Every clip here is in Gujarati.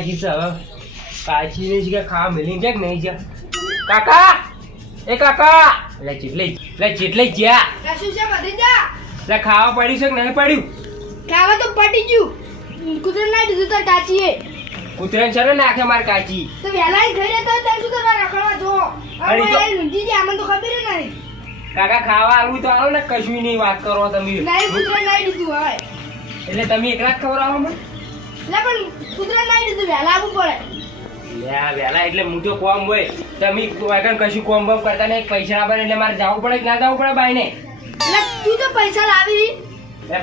લાગી છે હવે. કાચી ને ખાવા મેલી જાય કે નહીં જ્યાં કાકા! એ કાકા! લે ચીટલે લે ચીટલે જ્યા છે લે ખાવા પડ્યું છે કે નહીં પડ્યું? ખાવા તો પટી ગયું. કુતર ના દીધું તો કાચીએ કૂતરાને ચલો નાખે માર કાચી. તો વહેલા ઘરે તો શું કરવા જો અરે હવે ઊંઘી જાય અમને તો ખબર જ નહીં. કાકા ખાવા આવું તો આવો ને કશું નહીં વાત કરો તમે. નહીં કુતરા નહીં દીધું હોય એટલે તમે એકલા જ ખવડાવો મને? પણ કુતરા નાઈ દીધું વહેલા આવવું પડે. વહેલા એટલે હું તો કોમ હોય. તમે વાગણ કશું કોમ બમ કરતા નહીં પૈસા આપે એટલે મારે જવું પડે કે ના જવું પડે બાઈને? એટલે તું તો પૈસા લાવી.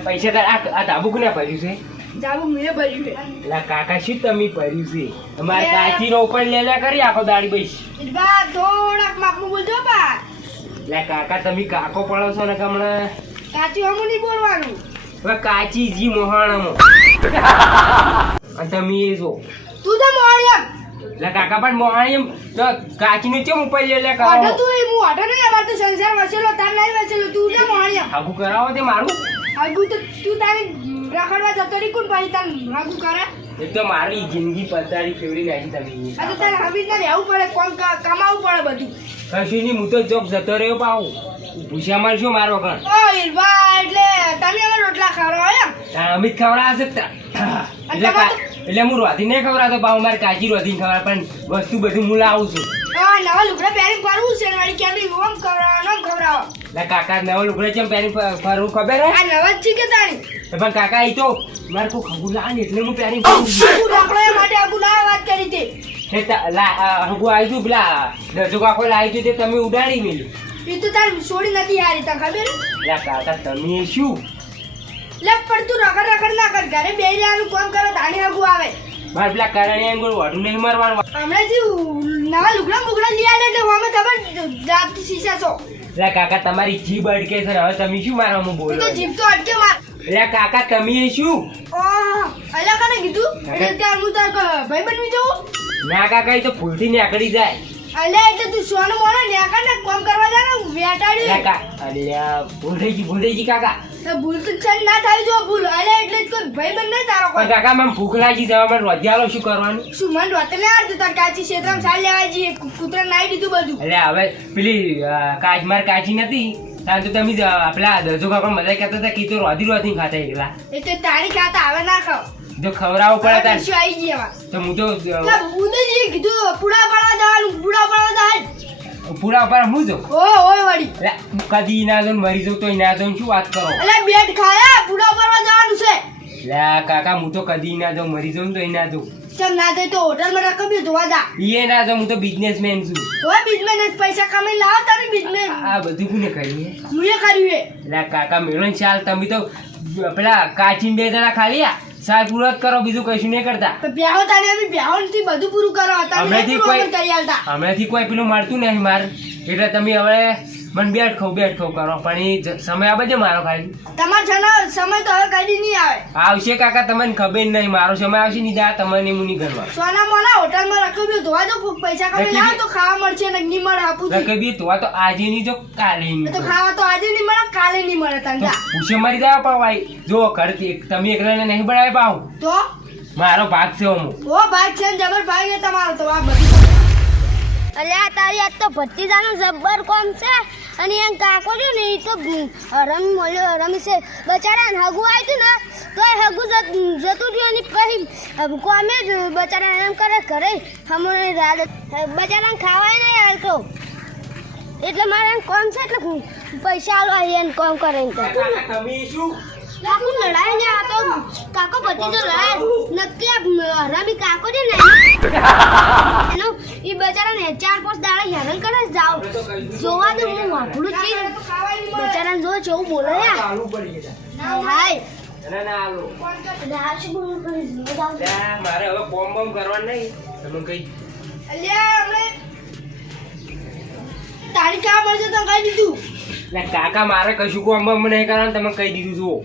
પૈસા તાર આ ધાબુ કોને ભર્યું છે? જાવું મેં ભર્યું છે. એટલે કાકા શું તમે ભર્યું છે? અમારે કાચી નો ઉપર કરી આખો દાડી બઈશ બા થોડાક માપનું બોલજો બા એટલે કાકા તમે કાકો પડો છો ને હમણાં? કાચી હમું નહીં બોલવાનું. હવે કાચી જી મોહાણામાં. અને તમે એ જો. તું તો મોણ્યમ એટલે કાકા પણ મોહાણી એમ. તો કેમ ઉપર લે લે તું એ હું ઓઢો નહીં અમાર તો સંસાર વસેલો તાર નહીં વસેલો. તું તો મોણ્યમ હાગુ કરાવો તે મારું. આગુ તો તું તારી રખડવા જતો રહી કોણ પછી તાર આગુ કરે? તો મારી જિંદગી પતારી ફેવડી નાખી તમે આ તો તારે હમીર ને રહેવું પડે કોણ કમાવું પડે બધું. કશું નહીં હું તો જોબ જતો રહ્યો પાઉ ભૂસ્યા માર શું મારો ઘર. ઓ ઈરવા એટલે તમે હવે રોટલા ખાવા એમ? અમિત ખવડાવશે એટલે એટલે હું રોધી નહીં ખવડાવતો પાઉ મારે કાચી રોધી ખવડાવ પણ વસ્તુ બધું હું લાવું છું. હા નવા લુગડા પહેરીને ફરવું છે ને કેમ ઓમ ખવડાવો ઓમ ખવડાવો એટલે કાકા નવો લુગડો ચેમ પહેરી ફરું ખબર હે? આ નવા જ છે કે તારી? પણ કાકા એ તો મારે કો ખબર ને એટલે હું પહેરી છું. તું માટે આગુ ના વાત કરી તે હે તા- લા આગુ હગું આવી ગયું પેલા દરજો કાકો લાવી ગયું તે તમે ઉડાડી મેલ્યું. એ તો તાર છોડી નથી આ તને ખબર લે કાકા તમે શું? લે પણ તું રખડ રખડ ના કર ઘરે બેહી રહેવાનું કામ કરો તાણી આગુ આવે. મારે પેલા કરણી અંગોળ વાટું નહીં મારવાનું. હમણાં જે નવા લુગડા મુગડા લઈ આવે એટલે અમે તમે જાતથી શીશા છો. એટલે કાકા તમારી જીભ અડકે છે હવે તમે શું મારા હું તું બોલો? તો જીભ તો અટકે માર. લે કાકા તમે શું? અલ્યા કાને કીધું? એટલે ત્યાં હું તાર ભાઈ બનવી જવું ના કાકા એ તો ભૂલથી નીકળી જાય. અલ્યા એટલે તું સોનો મોનો નેકા ને કોમ કરવા જા ને વેટાડી કાકા અલ્યા ભૂલ થઈ ગઈ ભૂલ થઈ ગઈ કાકા. ભૂલ તો છે ના થાય જો ભૂલ. અલ્યા એટલે જ કોઈ ભાઈ બન નહીં તારો કોઈ. કાકા મને ભૂખ લાગી જવા મને રોજિયાલો શું કરવાનું? શું મન રોતે ને આડતું તાર કાચી ક્ષેત્રમાં સાલ લેવા જઈએ કૂતરા નાઈ દીધું બધું. એટલે હવે પેલી અ, કાચી નથી. તાર તો તમે પેલા દરજો કાકા મજા કરતા હતા કે તો રોધી રોધી ખાતા એકલા. એ તો તારી ખાતા ના ખાવ. જો ખવડાવવું પડે તાર શું આવી ગયા તો હું તો એટલે કીધું પુડા પાડવા જવાનું પુડા પાડવા જાય પૂરા ઉપર હું જો ઓ ઓય વળી. કદી ના જાઉં મરી જાઉં તો ના જો શું વાત કરો? અલે બેટ ખાયા પૂરા પર જવાનું છે. લે કાકા હું તો કદી ના જાઉં મરી જાઉં ને તો ના જો ચમ ના થાય તો હોટલમાં રકમ ધોવા જા. એ ના જો હું તો બિઝનેસમેન છું. ઓય બિઝનેસ પૈસા કમાઈ લાવ તારી બિઝનેસ આ બધું કોને કરીએ મુએ કર્યું હે લે કાકા મેળો ચાલ તમે તો પેલા કાચીન બે જણા ખાલી આ. સાલ પૂરો જ કરો બીજું કશું નહીં કરતા. તો બ્યાહો તારે અમે બ્યાહો થી બધું પૂરું કરો. હતા પૂરું કોઈ- કરી આલતા. હમણાંથી કોઈ પેલું મળતું નહીં માર. એટલે તમે હવે મને બેઠ ખાવ કરો પણ સમય આવે છે મારો ખાલી તમાર છે ને સમય તો હવે કદી નહીં આવે. આવશે કાકા તમને ખબર નહીં મારો સમય આવશે નહીં દા તમને હું નહીં ઘરમાં. સોના મોના હોટલમાં રકમ ધોવા જો પૈસા કમાઈ લાવ તો ખાવા મળશે ને નહીં મળે આપું છું. કબી તો તો આજે નહીં જો કાલે નહીં તો ખાવા તો આજે નહીં મળે કાલે નહીં મળે તમને. પૂછે મરી જાય પાવાઈ જો ઘરથી તમે એકલાને નહીં ભણાય પાવ. તો? મારો ભાગ છે હું ઓ ભાગ છે જબર ભાઈ છે તમારો તો આ બધું. અલ્યા તારી આજ તો ભત્રીજાનું જબ્બર કોમ છે. અને એમ કાકો રહ્યો ને એ તો હરમ મળ્યો, હરમ છે. બચારાને હગું આવ્યું ને તો એ હગું જતું રહ્યું ને પછી કોમે જ બચારા એમ કરે, ઘરે હમણાં રાત બચારાને ખાવાય નહીં હાલતો એટલે મારે કોમ છે એટલે પૈસા આલવા એને કોમ કરે તો. કાકુ લડાય ને આ તો કાકો ભત્રીજો લડાય. નક્કી હરામી કાકો છે ને. એનો ઈ બચારાને ચાર પાંચ દાડા હેરાન કરે જાવ જોવા દે હું વાપરું ચી બચારાને જો છે એવું બોલે યાર આલુ પડી ગયા હાય. ના ના આલુ રાજ બોલ કરી જો જાવ લ્યા, મારે હવે બોમ્બ બોમ્બ કરવાનું નહીં. તમે કઈ અલ્યા હમણે તારી કામ મળશે તો કઈ દીધું. કાકા મારે કશું કોમ બોમ્બ નહીં કરવાનું તમે કહી દીધું જુઓ.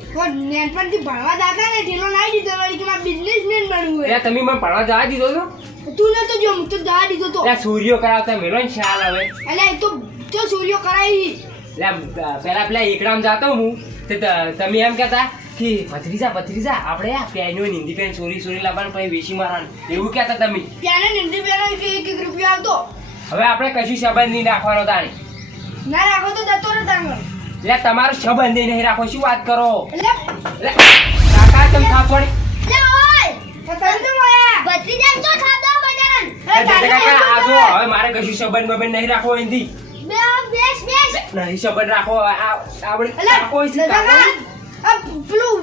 નેનપણથી ભણવા જાતા ને ઢીલો લાવી દીધો વળી કે મારે બિઝનેસમેન બનવું લે તમે મને ભણવા જવા દીધો છો? તું નતો જો હું તો જવા દીધો તો. લે સૂર્યો કરાવતા મેળો ને ખ્યાલ આવે. એટલે તો જો સૂર્યો કરાવી. એટલે પેલા પેલા એકડામ જાતો હું. તમે એમ કહેતા કે ભત્રીજા ભત્રીજા આપણે આ પેનો નિંદી પેન ચોરી ચોરી લાવવાનું પછી વેચી મારવાનું. એવું કહેતા તમે. ત્યાંને નિંદી પેન એક એક એક રૂપિયા આવતો. હવે આપણે કશું સંબંધ નહીં રાખવાનો તાણી ના રાખો તો જતો રહે તાંગર એટલે તમારો સંબંધ નહીં રાખો શું વાત કરો? એટલે એટલે કાકા તમે થાપણ લે ઓય. તો મોયા ભત્રીજા તો ખાતો બજારન કાકા એવું આ જો કરે. હવે મારે કશું સંબંધ બંબંધ નહીં રાખો એનથી. બે બેસ બેસ. નહીં સંબંધ રાખો આ આપણે કોઈ કાકો. આ પેલું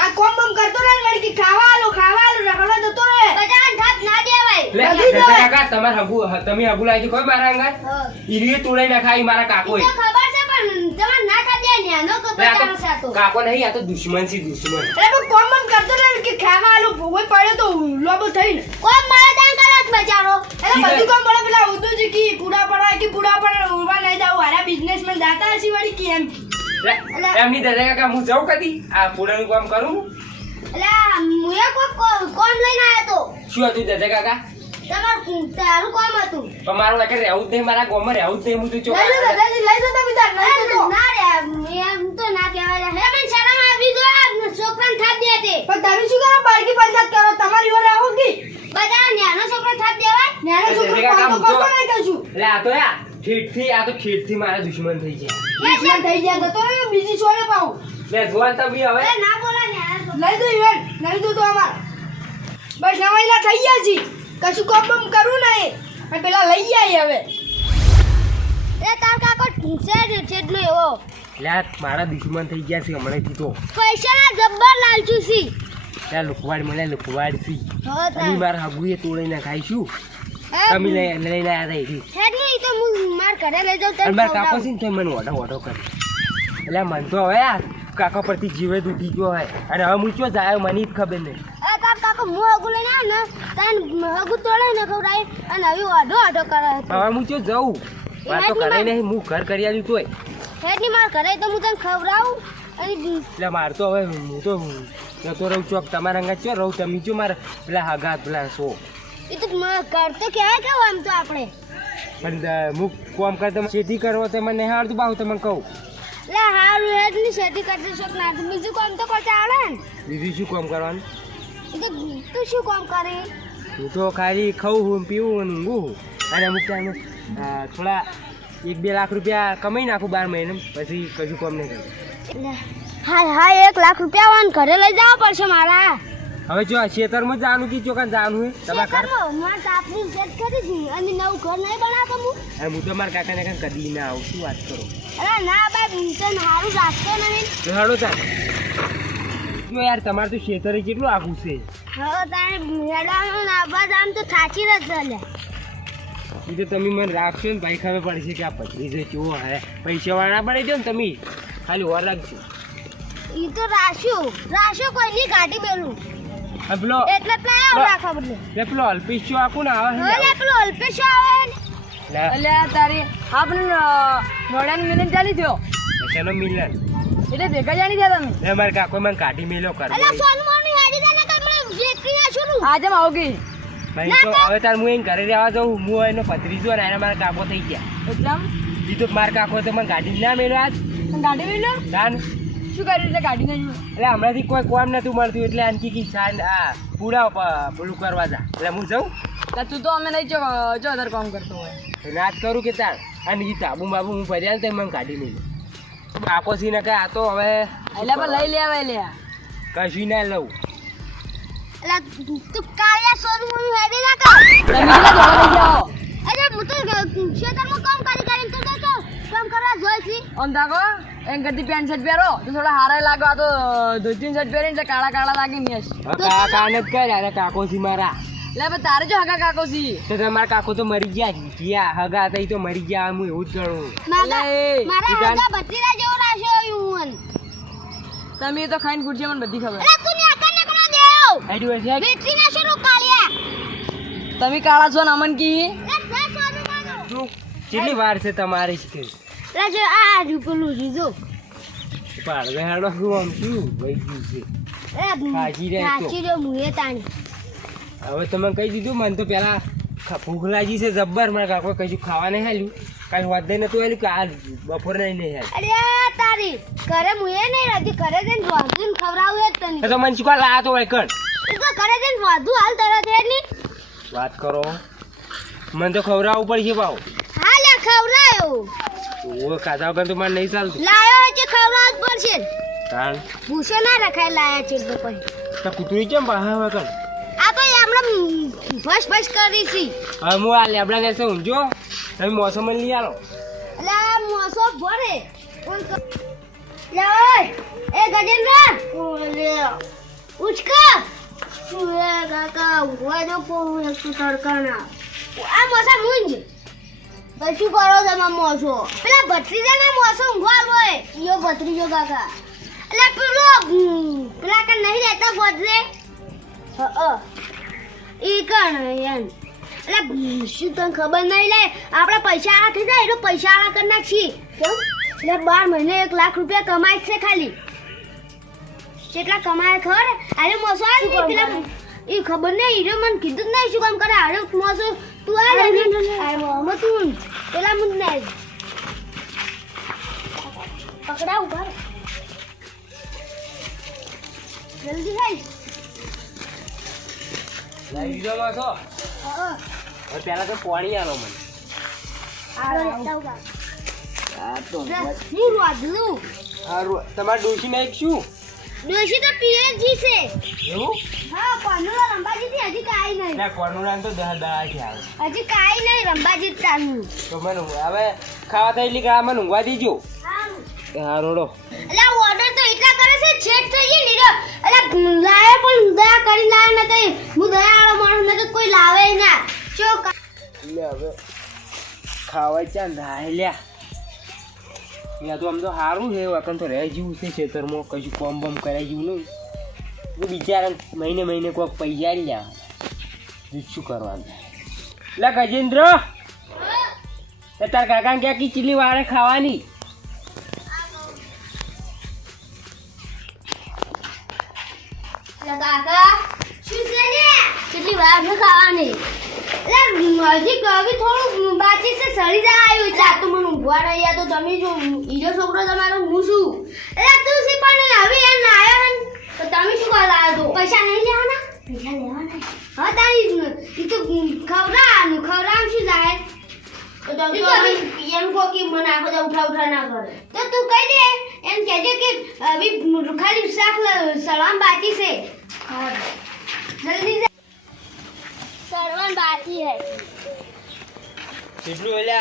આ કોમ બમ કરતો રહે ને કે ખાવા આલો ખાવા આલો રખડવા જતો રહે. બજારન થાપ ના દેવાય. લે, નથી દાદા જવાય. કાકા તમારે હગુ તમે હગુ લાવી કોઈ મારા અંગાર ઈરીએ તોડાઈ નાખાય મારા કાકો ઈ ખબર છે પણ તમારે ના ખાધે ન્યાનો તો બજારો સાતો કાકો નહીં આ તો દુશ્મન છે દુશ્મન. પણ કોમ બમ કરતો રહે કે ખાવા આલો કોઈ પડ્યો તો લોબો થઈને. કોમ મારા દાન જ એટલે બધું કોમ પડે પેલા ઉદુ છે કે પૂડા પડાય કે પૂડા પડાય ઉડવા નહીં જાવ હારા બિઝનેસમેન દાતા હશે વળી કેમ એમની કાકા હું જાઉં કદી આ પૂડાનું કામ કરું? હું? મુએ કોઈ કોમ લઈને આવ્યો તો. શું હતું દાદા કાકા? તમારું તારું કોમ હતું. પણ મારું લાગે રહેવું જ નહીં મારા ગામમાં રહેવું જ નહીં હું તો લઈ લો દાદાજી લઈ લો તમે તાર લઈ તો. ના રે એમ તો ના કહેવાય. હે મને શરમ આવી જો આ છોકરાને થાપ દે તે. પણ તમે શું કરો? બાળકી પંચાયત કરો. તમારી ઓર આવો કે? બધા ન્યાનો છોકરો થાપ દેવાય? ન્યાનો છોકરો આ તો યા. ખેડથી આ તો ખેડથી મારા દુશ્મન થઈ ગયા. દુશ્મન થઈ ગયા તો તો બીજી છોડે પાઉ. લે જોવાન બી હવે. ના બોલા ને લઈ દો ઇવેન લઈ દો તો અમાર. બસ નવાઈલા થઈ ગયા છી કશું કોમ કરું નહીં પણ પેલા લઈ જાય હવે. એ તાર કાકો છે જ છે જ નો એવો. લે મારા દુશ્મન થઈ ગયા છે હમણાંથી તો. પૈસાના જબ્બર લાલચુ સી. ત્યાં લુકવાડ મળે લુકવાડથી હો તમે મારા હગુએ તોડી નાખાઈશું તાર તમે લઈ લઈ આવ્યા હતા એથી તો હું માર ઘરે લઈ જાઉં તને મારા કાકો. છે ને તો મને ઓઢો ઓઢો કરે એટલે મન તો હવે કાકા પરથી જીવે જ ગયો હોય અને હવે હું ચો જાય મને જ ખબર નહીં એ તાર કાકો હું હગુ લઈને આવ્યો ને તાન હગુ તોડે ને ખવડાવી અને હવે ઓઢો ઓઢો કરે હવે હું ચો જઉં વાત તો કરે નહીં હું ઘર કરી આવ્યું તોય હેડ માર ઘરે તો હું તને ખવડાવું એટલે માર તો હવે હું તો જતો રહું ચોક તમારા અંગા ચો રહું તમે ચો મારા પેલા હગા પેલા સો એ તો ઘર તો કહેવાય કેવું આમ તો આપણે? પણ હું કોમ કરતા ખેતી કરવો તો મને નહીં આવડતું બાવ તમને કહું. એટલે હારું હેડની શેતી કરતી શોખ ના. બીજું કામ તો કરતા આવડે ને? બીજું શું કોમ કરવાનું? એ તો તું શું કોમ કરે? હું તો ખાલી ખાઉં હું પીવું અને ઊંઘું અને અમુક ટાઈમે થોડા એક બે લાખ રૂપિયા કમાઈ નાખું બાર મહિને પછી કશું કામ નહીં કરું એટલે હા હા એક લાખ રૂપિયા ઘરે લઈ જવા પડશે મારા. હવે જો આ ખેતરમાં જ જવાનું કે ચોકાન જવાનું હે તમારા ઘર ખેતરમાં મારે તાપની સેટ કરી દી અને નવું ઘર નહીં બનાવતો હું. અરે હું તો મારા કાકાને કાંઈ કદી ના આવું શું વાત કરો? અરે ના ભાઈ તો હારું રાખતો નહીં. હાડો ચાલ. જો યાર તમારે તો ખેતર કેટલું આખું છે. હવે તારે મેળાનો ના આબાદ આમ તો થાચી જ ચાલે એ તો તમે મને રાખશો ને ભાઈ ખબર પડશે કે આ પથરી કેવો હે. પૈસા વાળા પડી દો ને તમે. ખાલી ઓર રાખજો. એ તો રાશો રાશો કોઈની કાઢી મેલું પેલો એટલે પ્લાય બા- રાખવા બદલે લે પેલો અલ્પેશ આખું ને આવે હે પેલો અલ્પેશ આવે ને. લે. એટલે તારી આપણે નોડાની મિનિટ ચાલી થયો. શેનો મિલન? એટલે ભેગા જાણી થયા તમે. લે મારે કાકો મને કાઢી મેલો કર. અલા સોનમોની હાડી દે ને મને વેચી ના છોડું આજે આવગી ભાઈ તો હવે તાર હું એને ઘરે રહેવા જાઉં હું એનો પથરીજો ને એના મારા કાકો થઈ ગયા. એટલે? ઈ તો મારા કાકો તો મને કાઢી ના મેલો આજ. ગાડી મેલો તાન. શું કર્યું એટલે ગાડી નહીં એટલે હમણાંથી કોઈ કોમ નતું મળતું એટલે આનકી કી સાન આ પૂરા પેલું કરવા જા. એટલે હું જાઉં? તો તું તો અમે નહીં જો ચો અધર કામ કરતો હોય. તો નાચ કરું કે તાર? અને ઈ તાબુ બાબુ હું ભર્યા ને તો મને કાઢી લઈ આપો સી ને આ તો હવે એટલે પણ લઈ લેવા લે. કશું ના લઉં. તું કાળિયા હેડી ના કર અરે હું તો ખેતરમાં કામ કરી કરીને તો કામ કરવા જોઈ છી આમ તાકો એમ કરતી પેન્ટ શર્ટ પહેરો તો થોડા હારા લાગો આ તો ધોતી શર્ટ પહેરીને એટલે કાળા કાળા લાગી ને કાકા ને જ કર અરે કાકો સી મારા. લે પણ તારે જો હગા કાકો સી તો તમારા કાકો તો મરી ગયા ગયા હગા હતા તો મરી ગયા હું એવું જ ગણું મારા હગા ભત્રીજા જેવો રાખ્યો હું તમે તો ખાઈને ગુડજે મને બધી ખબર. અરે તું ને આકા ને કોના દેવ હેડ્યું હશે વેચી ના શરૂ કાળિયા તમે કાળા છો ને અમન કી? કેટલી વાર છે તમારી લે જો આ રૂપલું રીજો પાડવે હેડો શું આમ શું વહી ગયું છે? સાચી રહે. સાચી જો મુએ તાણી. હવે તમે કહી દીધું મને તો પેલા ભૂખ લાગી છે જબ્બર. મારા કાકો કશું ખાવા નહીં હાલ્યું. કાંઈ નહીં નતું આવેલું કે આ બપોરે નહીં યાર અરે તારી ઘરે મુએ નહીં રહેતી ઘરે જઈને વાધું ખવડાવું જ તને. તો મને શીખવા લાયા તો વળકણ તું ઘરે જઈને વાંધું હાલ તરત એટલી વાત કરો. મને તો ખવડાવવું પડશે ભાવ હા લે ખવડાયો. ઓ ખાધા વગર તો મને નહીં ચાલતું. લાયો છે ખવડાવ પડશે. કારણ ભૂસો ના રખાય લાયા છે તો પણ તો કૂતરી કેમ બહાર આવે કણ આ તો આપણે ભસ ભસ કરી છી. હવે હું આ લેબડા ને ઊંઝો તમે મોસમ લઈ આલો. એટલે આ મોસો ભરે. લે ઓય એ ગજેન્દ્ર. ઓલે ઉચકા. શું કાકા ઊંઘવા જો પોવું એક તો તડકાના. આ મોસા મુંજ શું કરો તમે મોસો. પેલા ભત્રીજાના મોસો ઊંઘવા હોય. યો ભત્રીજો કાકા. એટલે પેલો પેલા કે નહીં રહેતા ગોદરે એ ઈ કણ એમ. એટલે શું તને ખબર નહીં લે? આપણે પૈસા આળા થઈ જાય એટલે પૈસા આળા કરી નાખીએ. કેમ? એટલે બાર મહિને એક લાખ રૂપિયા કમાય છે ખાલી. કેટલા કમાય ખબર? અરે મોસો આ ને પેલા એ ખબર નહીં. હીરો મને કીધું જ નહીં શું કામ કરે. અરે મોસો તું આ લે અરે મોહમ્મદ તું પેલા મું નહીં પકડાવ ઉપર જલ્દી થાય લઈ દીધો મોસો હવે પહેલા તો પાણી આલો મને તમારે ડોસી નાખ શું? ડોશી તો પીએચજી છે. એવું? હા કોનુલા રંબાજી થી હજી કાઈ નહીં. ના કોનું તો દહ દહ છે હજી કાઈ નહીં રંબાજી તાનું તો મને હવે ખાવા થઈ એટલે કે મને ઊંઘવા દીજો. હા રોડો. એટલે ઓર્ડર તો એટલા કરે છે છેટ થઈ ગઈ નીરો એટલે લાવે પણ દયા કરી લાવે ન કઈ હું દયા વાળો માણસ ન કોઈ લાવે ના. ચો લે હવે ખાવા ચાંદ હાય લ્યા. ત્યાં તો આમ તો સારું છે વખત તો રહે જેવું છે ખેતરમાં કશું કોમ બમ કરાય જેવું નહીં. બિચારા મહિને મહિને કોઈક પૈસા લ્યા. શું કરવાનું? લે ગજેન્દ્ર. તાર કાકા ક્યાં કી વાળે ખાવાની? કાકા, શું છે ને? કેટલી વાર ખાવાની? એટલે હજી કવી થોડું બાકી છે, સળી જા આવ્યું તો મને તમે જો બીજો છોકરો તમારો, હું છું એટલે તું પણ? હવે એ ના આવ્યો તમે શું કરવા પૈસા નહીં લેવાના? લેવાના હા તારી ઈ તો ખવડાવવાનું ખવડાવવાનું શું જાય તો તમે એમ કહો કે મને આખો દા ઉઠા ઉઠા ના કરે તો તું કહી દે એમ કહેજે કે હવે ખાલી શાક સળવાન બાકી છે જલ્દી સળવાન બાકી હે કેટલું એટલે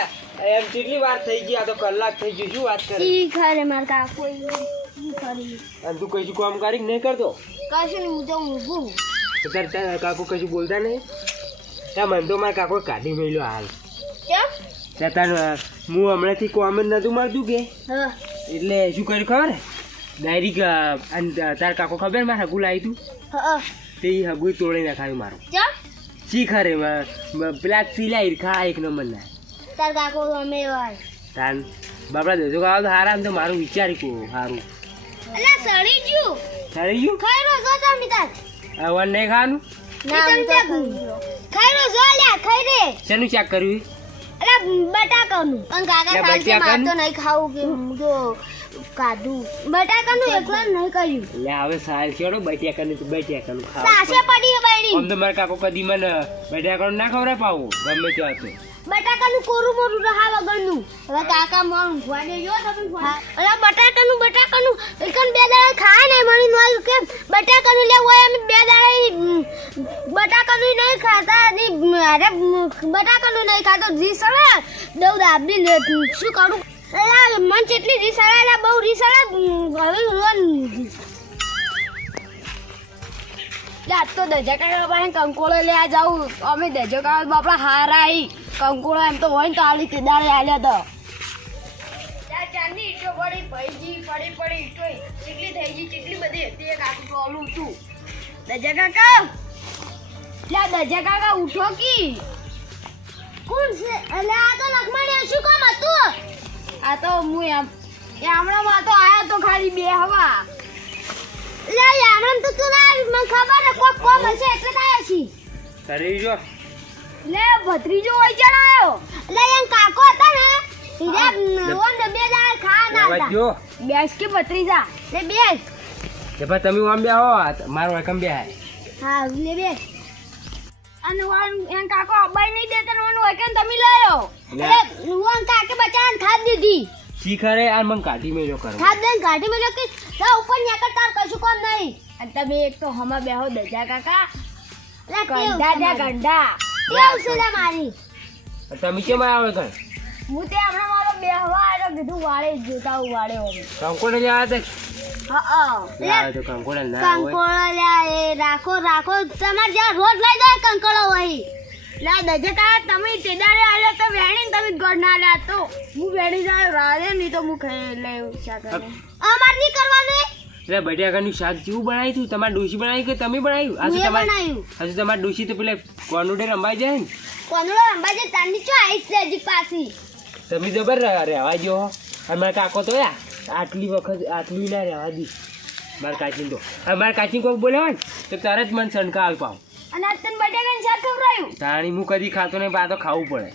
એમ કેટલી વાર થઈ ગઈ આ તો કલાક થઈ ગયું શું વાત કરે ઈ ખરે માર કાકો ઈ કરી અને તું કઈ કામ કરી નહીં કરતો કશું નહીં હું તો ઊંઘું તાર તારા કાકો કશું બોલતા નહીં? ત્યાં મને તો મારા કાકો કાઢી મેલ્યો હાલ. ત્યાં તાર હું હમણાંથી કોમ જ નતું મળતું કે? એટલે શું કર્યું ખબર? ડાયરી તાર કાકો ખબર? મારે હગું લાવી તું. હા. તે હગું તોડી નાખાયું મારું. શીખ શી ખરે મ- મ- પેલા સિલાઈ ઈરખા એક નંબરના. તાર કાકો અમે તાન બાપડા દસો કાવ તો હારા તો મારું વિચારી કહું સારું અલે સડી ગયું. સારી ગયું? ખાઈ રો જો તમે તાર હવે નહીં ખાવાનું? ના તો ખાઈ રો જો લ્યા ખાઈ રે શેનું ચેક કર્યું અરે બટાકાનું. પણ કાકા કાલ છે માર તો નહીં ખાવું કે હું તો કાઢું બટાકાનું એકલા નહીં કર્યું. એટલે હવે સાલ છેડો બટાકાનું તો ખાવ. સાસે પડી બેડી ઓમ તો મારા કાકો કદી મને બટાકાનું ના ખવરે પાવું ગમે ત્યાં હતું બટાકાનું કોરું મોરું રહા વગરનું. હવે કાકા મારું ભવાડે જો તમે અરે બટાકાનું બટાકાનું. એકન બે દાડા ખાય નહીં મળી નોય કે બટાકાનું લેવું હોય અમે બે દાડા ઈ, ઉમ, બટાકાનું નહીં ખાતા ની મારે બટાકાનું નહીં ખાતો, જી સળે દઉ દાબી શું કરું? મન જેટલી રી સળે બહુ રી સળે હવે રોન આજ તો દજા કાકા પાસે કંકોળો લેવા જાઉં. અમે દજો બાપા હારા આઈ કંકોળો એમ તો હોય ને તો આલી તે દાડે આલ્યા તો. ઈટો પડી પડી ઈટો ચીકલી થઈ ગઈ, ચીકલી બધી હતી, એક આખું ટોલું હતું. દજા કાકા લે દજા કાકા ઉઠો કી. કોણ છે? અલે આ તો લખમણી શું કામ હતું? આ તો હું એમ હમણાં તો આયો તો ખાલી બે હવા. લે યારન તો તું ના મને ખબર છે કોક કોમ હશે એટલે કાયા છી કરી જો. લે ભત્રીજો હોય જણાયો લે એમ કાકો હતા ને ઓમ તો બે દાડા ખાવા ના આવા હતા. જો. બેસ કે ભત્રીજા. લે બેસ. કે ભાઈ તમે આમ બે હો મારો એકમ બે હા લે બેસ. અને એન કાકો અબાઈ નહીં દેતા ને વાનું હોય તમે લાયો એટલે ઓમ કાકે બચારાને ખાધ દીધી. શીખરે આ મને કાઢી મેળ્યો કરો. ખાધ દઈને ગાડી માં કે જા ઉપર નેકર તાર કશું કોમ નહીં. અને તમે એક તો હમા બેહો દજા કાકા. લે ગંડા ત્યાં ગંડા. કેવું છે મારી? તમે કેમ આવે કણ હું તે હમણાં મારો બેહવા આવ્યો કીધું વાળે જોતા હું વાળે હોય. કંકોડે જ આવે હા તો આવે ના હોય. લ્યા રાખો રાખો. તમારે જ્યાં રોજ લઈ જાય કંકોળો વહી. લા દજે કાકા તમે તેદારે આવ્યો તો વેણી તમે ગોળ ના લ્યા તો. હું વેણી જાય રાધે નહીં તો હું ખાઈ લે શાક અમાર નહીં કરવાનું એટલે બટાકાનું શાક જેવું બનાવ્યું તું? તમારે ડોશી બનાવી કે તમે બનાવ્યું? આ તમારે હજુ તમારે ડોશી તો પેલા કોનુડે રંબાઈ જાય ને. કોનડો જાય તારની ચો આઈસ છે હજી પાછી. તમે જબર રહેવા જો અને મારા કાકો તો યા. આટલી વખત આટલી ના રહેવા દી. માર કાચીને તો હવે મારા કાચી કોઈક બોલે હોય ને તો તરત મને સણકા આલ પાવ અને આજ તને બટાકાનું શાક ખવડાયું તાણી હું કદી ખાતો નહીં પા તો ખાવું પડે.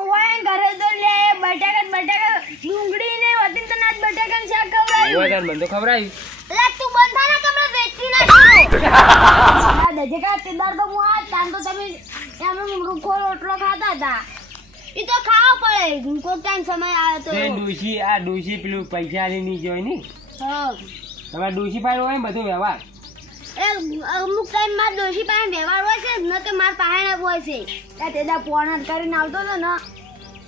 ઓય ઘરે તો લે બટાકા બટાકા ડુંગળી ને તને આજ બટાકાની શાક ખવડાયું એવું મને તો ખવડાવ્યું લે તું બંધ થા ને કમળો વેચી નાખો આ દજે કાકા તેદાર તો હું આ તાન તો તમે એમ રૂખો રોટલો ખાતા હતા. ઈ તો ખાવ પડે. કોઈ ટાઈમ સમય આવે તો તે આ ડોશી પેલું પૈસા નહીં જોઈ ને હા. તમારે ડોશી પાસે હોય ને બધું વ્યવહાર? એ અમુક ટાઈમમાં ડોશી પાસે વ્યવહાર હોય છે ન તો માર પાસે હોય છે. ત્યાં તેદા પોણા કરીને આવતો હતો ને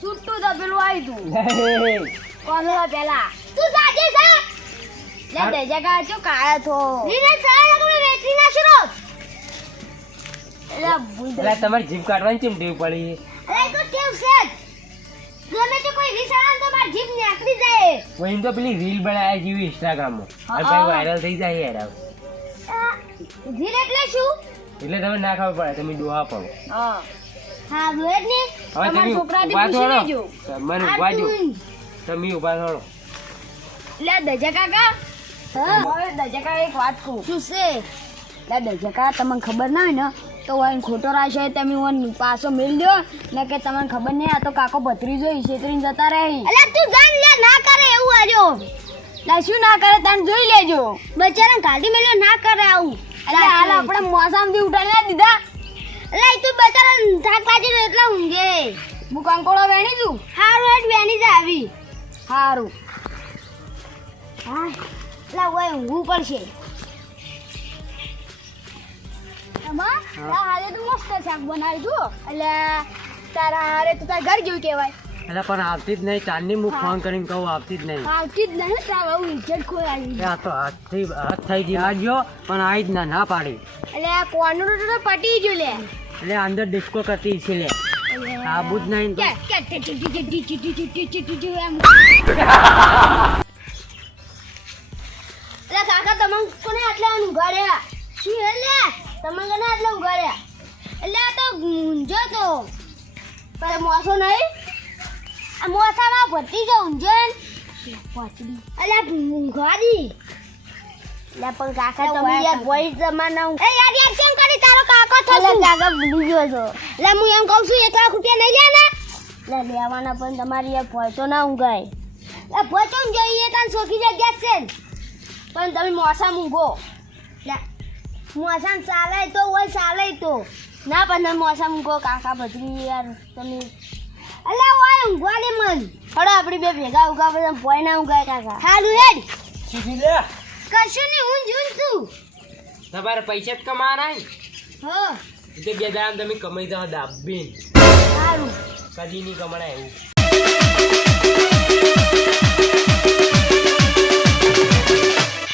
છૂટું તો પેલું આવ્યું તું કોનો પેલા? તું સાજે સા લે દજે કાકા જો કાળા થો નીને સારા કમળો વેચી એટલે ભૂલ એટલે તમારે જીભ કાઢવાની કેમ ટેવ પડી અરે તો કેવું છે? ગમે તે કોઈ વિચારા તો માર જીભ નીકળી જાય. હું એમ તો પેલી રીલ બનાવ્યા જેવી ઇન્સ્ટાગ્રામમાં. અને વાયરલ થઈ જાય યાર. એટલે શું? એટલે તમે ના ખબર પડે તમે ડોહા પડો હા. હા ને. તમારા તમે છોકરાથી પૂછી લેજો. મને ઊભા જો તમે ઊભા થોડો લે દજે કાકા. હા. હવે કાકા એક વાત કહું. શું છે? લે દજે કાકા તમને ખબર ના હોય ને તો વાઈન ખોટો રાખશે તમે વન પાછો મેલ દો ને કે તમને ખબર નહીં આ તો કાકો ભત્રીજો જોઈ છેતરીને જતા રહી અલે તું જાન લે ના કરે એવું આજો લે શું ના કરે તને જોઈ લેજો. બચારા ગાડી મેલ્યો ના કરે આવું. એટલે હાલ આપણે મોસામથી ઉઠાડી દીધા. અલે તું બચારા રહ્યો એટલે ઊંઘે. હું કંકોળો વેણી છું? હારું હેડ વેણી જ આવી. સારું હા એટલે ઊંઘવું પડશે. એમાં તારા હારે તો મસ્ત શાક બનાવી દઉં એટલે તારા હારે તો તારા ઘર જેવું કહેવાય એટલે પણ આવતી જ નહીં ચાંદની હું ફોન કરીને કહું આવતી જ નહીં આવતી જ નહીં તારા હું ઇજ્જત ખોલાવી આ તો હાથથી હાથ થઈ કે આ ગયો પણ આવી જ ના ના પાડી એટલે આ કોનું તો પટી ગયું લે એટલે અંદર ડિસ્કો કરતી છે લે આબુ જ નહીં કાકા તમે કોને આટલા ઊંઘા રહ્યા તમે કને આટલા ઉગાડ્યા. એટલે આ તો ઊંઝો તો. પણ મોસો નહીં. આ મોસામાં ભરતી જો ઊંઝો ને એટલે એટલે પણ કાકા તમે યાર ભોઈ જમાના એ યાર યાર કેમ કરી? તારો કાકો ભૂલી ગયો છો. એટલે હું એમ કહું છું એક લાખ રૂપિયા નહીં લે ને? એટલે લેવાના પણ તમારી યાર ભોય તો ના ઊંઘાય. એ ભોય તો જોઈએ તાન સોખી જગ્યા છે પણ તમે મોસા મૂંઘો મોસા ચાલે તો હોય ચાલે તો. ના પણ મોસમ મોસા કાકા ભત્રી યાર તમે અલે ઓય ઊંઘવા દે મન. હડો આપણી બે ભેગા ઊંઘા બધા પોય ના ઊંઘાય કાકા. હાલું હેડ. સીધી લે. કશું નહીં ઊંઘ ઊંઘ તું તમારે પૈસા જ કમાના હો? તો બે દામ તમે કમાઈ જાવ દાબીન. સારું કદી નહીં કમાણા એવું.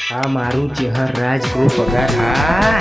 હા મારું ચેહર રાજગૃહ પગાર. હા.